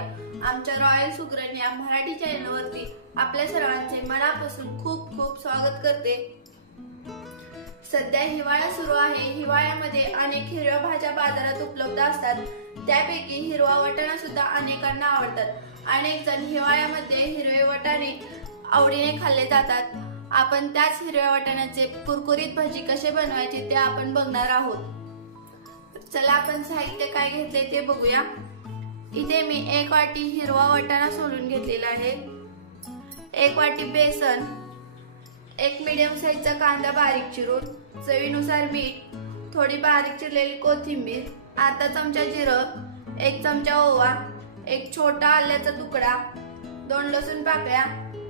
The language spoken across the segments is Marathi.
करूया। आमच्या रॉयल सुगरण या मराठी चॅनलवरती आपल्या सर्वांचे मनापासून खूप खूप स्वागत करते। सध्या हिवाळा सुरू आहे। हिवाळ्यामध्ये अनेक हिरव्या भाज्या बाजारात उपलब्ध असतात। त्यापैकी हिरवा वाटाणा सुद्धा अनेकांना आवडतात। अनेक जण हिवाळ्यामध्ये हिरवे वाटाणे आवडीने खाल्ले जातात। आपण त्याच हिरव्या वाटाण्याचे कुरकुरीत भजी कसे बनवायचे ते आपण बघणार आहोत। चला आपण साहित्य काय घेतले ते बघूया। इथे मी 1 वाटी हिरवा वाटाणा सोलून घेतलेला आहे, 1 वाटी बेसन, 1 मीडियम साईजचा कांदा बारीक चिरून, चवीनुसार मीठ, थोडी बारीक चिरलेली कोथिंबीर, अर्धा चमचा जिरं, 1 चमचा ओवा, 1 छोटा आल्याचा तुकडा, 2 लसूण पाकळ्या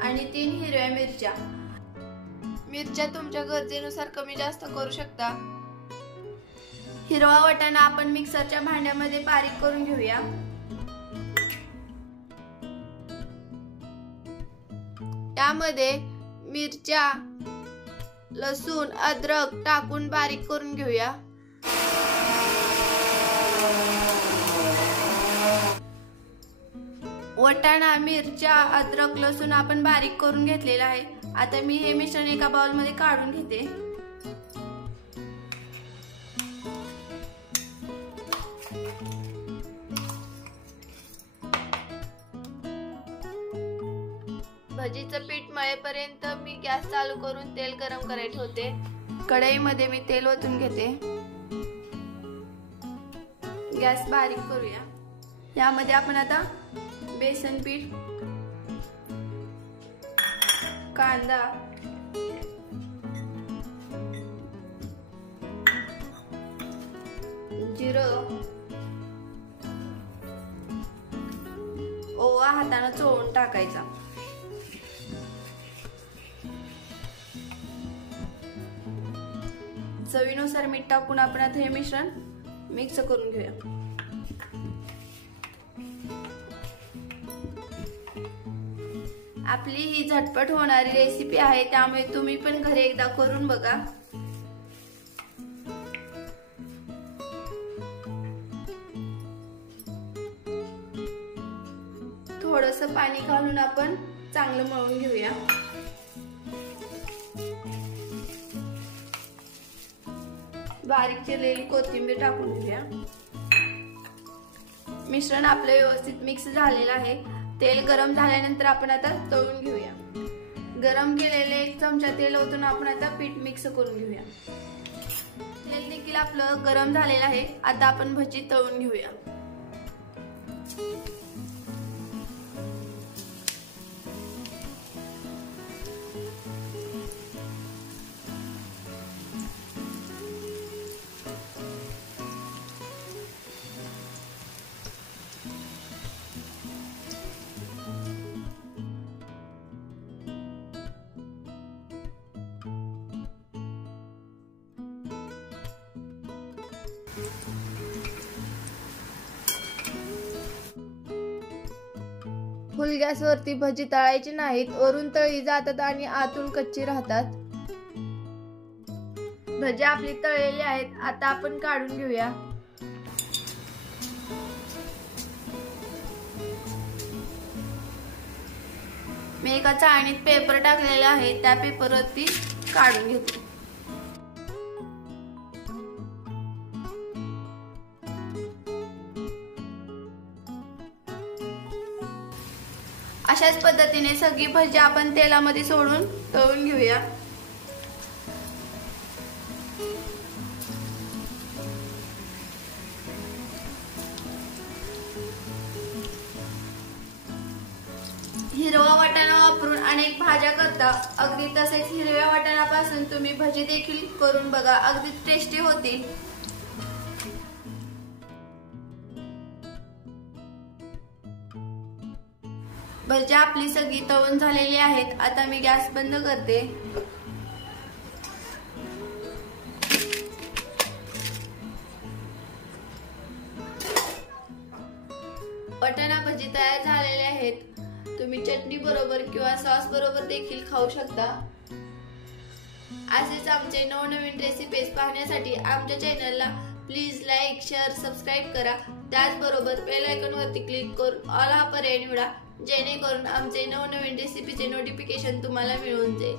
आणि 3 हिरव्या मिरच्या। मिरच्या तुमच्या गरजेनुसार कमी जास्त करू शकता। हिरवा वाटाणा आपण मिक्सरच्या भांड्यामध्ये बारीक करून घेऊया। त्यामध्ये मिरच्या, लसूण, अद्रक टाकून बारीक करून घेऊया। वाटाणा, मिरच्या, अद्रक, लसूण आपण बारीक करून घेतलेला आहे। आता मी हे मिश्रण एका बाउल मध्ये काढून घेते। भजीचं पीठ मळेपर्यंत मी गॅस चालू करून तेल गरम करायला ठेवते। कढईमध्ये मी तेल ओतून घेते। गॅस बारीक करूया। यामध्ये आपण आता बेसन पीठ, कांदा, जिरं, ओवा हाताने चोळून टाकायचा। चवीनुसार मीठ टाकून आपण आता हे मिश्रण मिक्स करून घेऊया। आपली ही झटपट होणारी रेसिपी आहे, त्यामुळे तुम्ही पण घरी एकदा करून बघा। थोडंसं पाणी घालून आपण चांगलं मळून घेऊया। बारीक चिरलेली कोथिंबीर टाकून घेऊया। मिश्रण आपले व्यवस्थित मिक्स झालेलं आहे। तेल गरम झाल्यानंतर आपण आता तळून घेऊया। गरम केलेले 1 चमचा तेल ओतून आपण आता पीठ मिक्स करून घेऊया। तेल देखील आपलं गरम झालेलं आहे। आता आपण भजी तळून घेऊया। फुल गॅसवरती भजी तळायची नाहीत, वरून तळली जातात आणि आतून कच्ची राहतात। भजी आपली तळलेली आहेत, आता आपण काढून घेऊया। मी एका चाळणीत पेपर टाकलेला आहे, त्या पेपरवरती काढून घेते। अशाच पद्धतीने सगळी भजी आपण तेलामध्ये सोडून तळून घेऊया। हिरवा वाटाणा वापरून अनेक भाज्या करता, अगदी तसेच हिरव्या वाटाण्यापासून तुम्ही भजी देखील करून बघा, अगदी टेस्टी होतील। भजी आपली सगळी तळून झालेली आहेत। आता मी गॅस बंद करते। वाटाणा भजी तयार झालेले आहेत। तुम्ही चटणी बरोबर किंवा सॉस बरोबर देखील खाऊ शकता। असेच आमचे नवनवीन रेसिपीज पाहण्यासाठी आमच्या चॅनलला प्लीज लाईक, शेअर, सबस्क्राईब करा. त्याचबरोबर बेल आयकॉन वरती क्लिक करून ऑल हा पर्याय निवडा, जेणेकरून आमचे नवनवीन रेसिपीचे नोटिफिकेशन तुम्हाला मिळून जाईल.